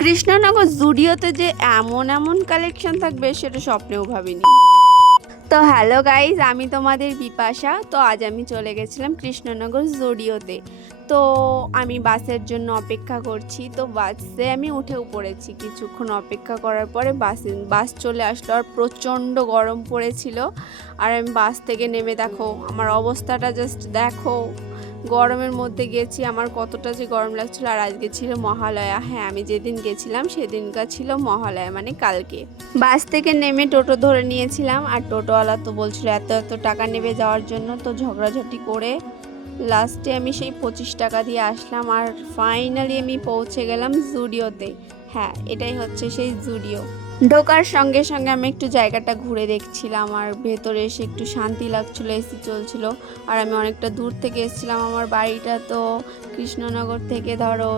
কৃষ্ণনগর জুডিওতে যে এমন এমন কালেকশন থাকবে, সেটা স্বপ্নেও ভাবিনি। তো হ্যালো গাইজ আমি তোমাদের বিপাশা। তো আজ আমি চলে গেছিলাম কৃষ্ণনগর জুডিওতে। তো আমি বাসের জন্য অপেক্ষা করছি। তো বাসে আমি উঠেও পড়েছি। কিছুক্ষণ অপেক্ষা করার পরে বাসে, বাস চলে আসলো আর প্রচণ্ড গরম পড়েছিল। আর আমি বাস থেকে নেমে দেখো, আমার অবস্থাটা জাস্ট দেখো। গরমের মধ্যে গেছি, আমার কতটা যে গরম লাগছিল। আর আজকে ছিল মহালয়া। হ্যাঁ আমি যেদিন গেছিলাম, সেদিনকার ছিল মহালয়া মানে কালকে। বাস থেকে নেমে টোটো ধরে নিয়েছিলাম, আর টোটোওয়ালা তো বলছিল, এত এত টাকা নেবে যাওয়ার জন্য? তো ঝগড়াঝাটি করে লাস্টে আমি সেই পঁচিশ টাকা দিয়ে আসলাম। আর ফাইনালি আমি পৌঁছে গেলাম জুডিওতে। হ্যাঁ এটাই হচ্ছে সেই জুডিও। ঢোকার সঙ্গে সঙ্গে আমি একটু জায়গাটা ঘুরে দেখছিলাম আর ভেতরে এসে একটু শান্তি লাগছিল, এসি চলছিল। আর আমি অনেকটা দূর থেকে এসেছিলাম, আমার বাড়িটা তো কৃষ্ণনগর থেকে ধরো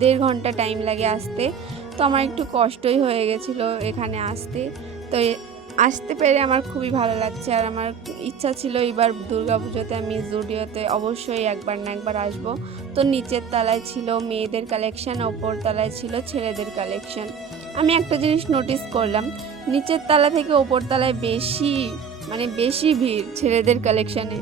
দেড় ঘণ্টা টাইম লাগে আসতে। তো আমার একটু কষ্টই হয়ে গেছিল এখানে আসতে। তো আসতে পেরে আমার খুবই ভালো লাগছে আর আমার ইচ্ছা ছিল এবার দুর্গাপুজোতে আমি জুডিওতে অবশ্যই একবার না একবার আসব। তো নিচের তলায় ছিল মেয়েদের কালেকশন ওপর তলায় ছিল ছেলেদের কালেকশন আমি একটা জিনিস নোটিস করলাম, নিচের তলা থেকে ওপর তলায় বেশি মানে বেশি ভিড় ছেলেদের কালেকশানে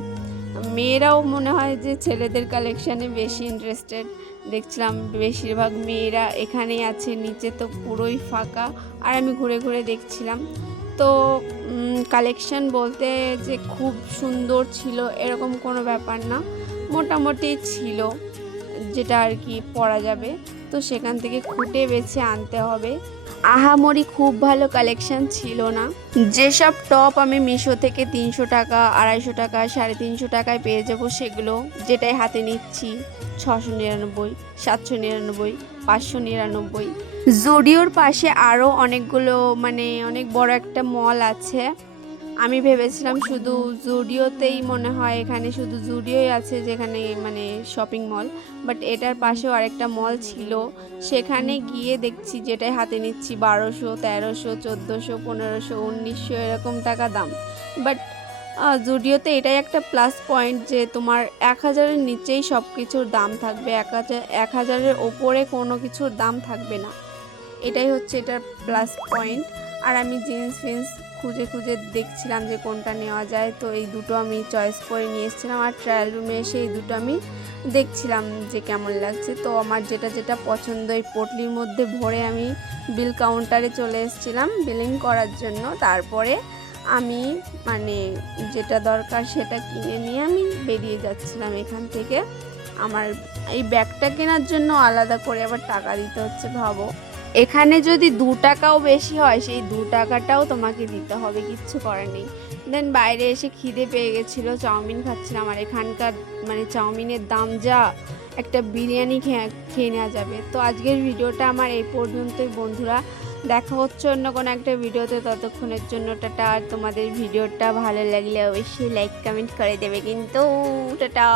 মেয়েরাও মনে হয় যে ছেলেদের কালেকশানে বেশি ইন্টারেস্টেড দেখছিলাম বেশিরভাগ মেয়েরা এখানেই আছে, নিচে তো পুরোই ফাঁকা। আর আমি ঘুরে ঘুরে দেখছিলাম তো কালেকশন বলতে যে খুব সুন্দর ছিল এরকম কোনো ব্যাপার না। মোটামুটি ছিল, যেটা আর কি পরা যাবে। তো সেখান থেকে খুঁটে বেছে আনতে হবে। আহামরি খুব ভালো কালেকশন ছিল না। যেসব টপ আমি মিশো থেকে তিনশো টাকা, আড়াইশো টাকা, সাড়ে তিনশো টাকায় পেয়ে যাব সেগুলো যেটাই হাতে নিচ্ছি, ছশো নিরানব্বই, সাতশো নিরানব্বই, পাঁচশো নিরানব্বই জুডিওর পাশে আরও অনেকগুলো মানে অনেক বড় একটা মল আছে। আমি ভেবেছিলাম শুধু জুডিওতেই মনে হয় এখানে শুধু জুডিওই আছে যেখানে মানে শপিং মল বাট এটার পাশেও আরেকটা মল ছিল। সেখানে গিয়ে দেখছি যেটাই হাতে নিচ্ছি, বারোশো, তেরোশো, চোদ্দোশো, পনেরোশো, উনিশশো এরকম টাকা দাম। বাট জুডিওতে এটাই একটা প্লাস পয়েন্ট যে তোমার এক হাজারের নিচেই সব কিছুর দাম থাকবে। এক হাজার, এক হাজারের ওপরে কোনো কিছুর দাম থাকবে না। এটাই হচ্ছে এটার প্লাস পয়েন্ট আর আমি জিন্স ফিন্স খুঁজে খুঁজে দেখছিলাম যে কোনটা নেওয়া যায়, তো এই দুটো আমি চয়েস করে নিয়ে এসেছিলাম। আর ট্রায়াল রুমে এসে এই দুটো আমি দেখছিলাম যে কেমন লাগছে। তো আমার যেটা যেটা পছন্দ, এই পটলির মধ্যে ভরে আমি বিল কাউন্টারে চলে এসেছিলাম বিলিং করার জন্য। তারপরে আমি মানে যেটা দরকার সেটা কিনে নিয়ে আমি বেরিয়ে যাচ্ছিলাম এখান থেকে। আমার এই ব্যাগটা কেনার জন্য আলাদা করে আবার টাকা দিতে হচ্ছে, ভাবো। এখানে যদি দু টাকাও বেশি হয়, সেই দু টাকাটাও তোমাকে দিতে হবে, কিচ্ছু করার নেই। দেন বাইরে এসে খিদে পেয়ে গেছিল, চাউমিন খাচ্ছিলাম, আর এখানকার মানে চাউমিনের দাম যা, একটা বিরিয়ানি খেয়ে খেয়ে নেওয়া যাবে। তো আজকের ভিডিওটা আমার এই পর্যন্তই, বন্ধুরা। দেখা হচ্ছে অন্য কোনো একটা ভিডিওতে, ততক্ষণের জন্য টাটা। আর তোমাদের ভিডিওটা ভালো লাগলে অবশ্যই লাইক কমেন্ট করে দেবে কিন্তু। টাটা!